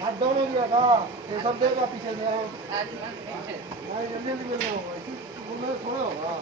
हाथ दोनों दिया था ये सब देगा पीछे में नहीं जल्दी जल्दी मिल रहा होगा थोड़ा होगा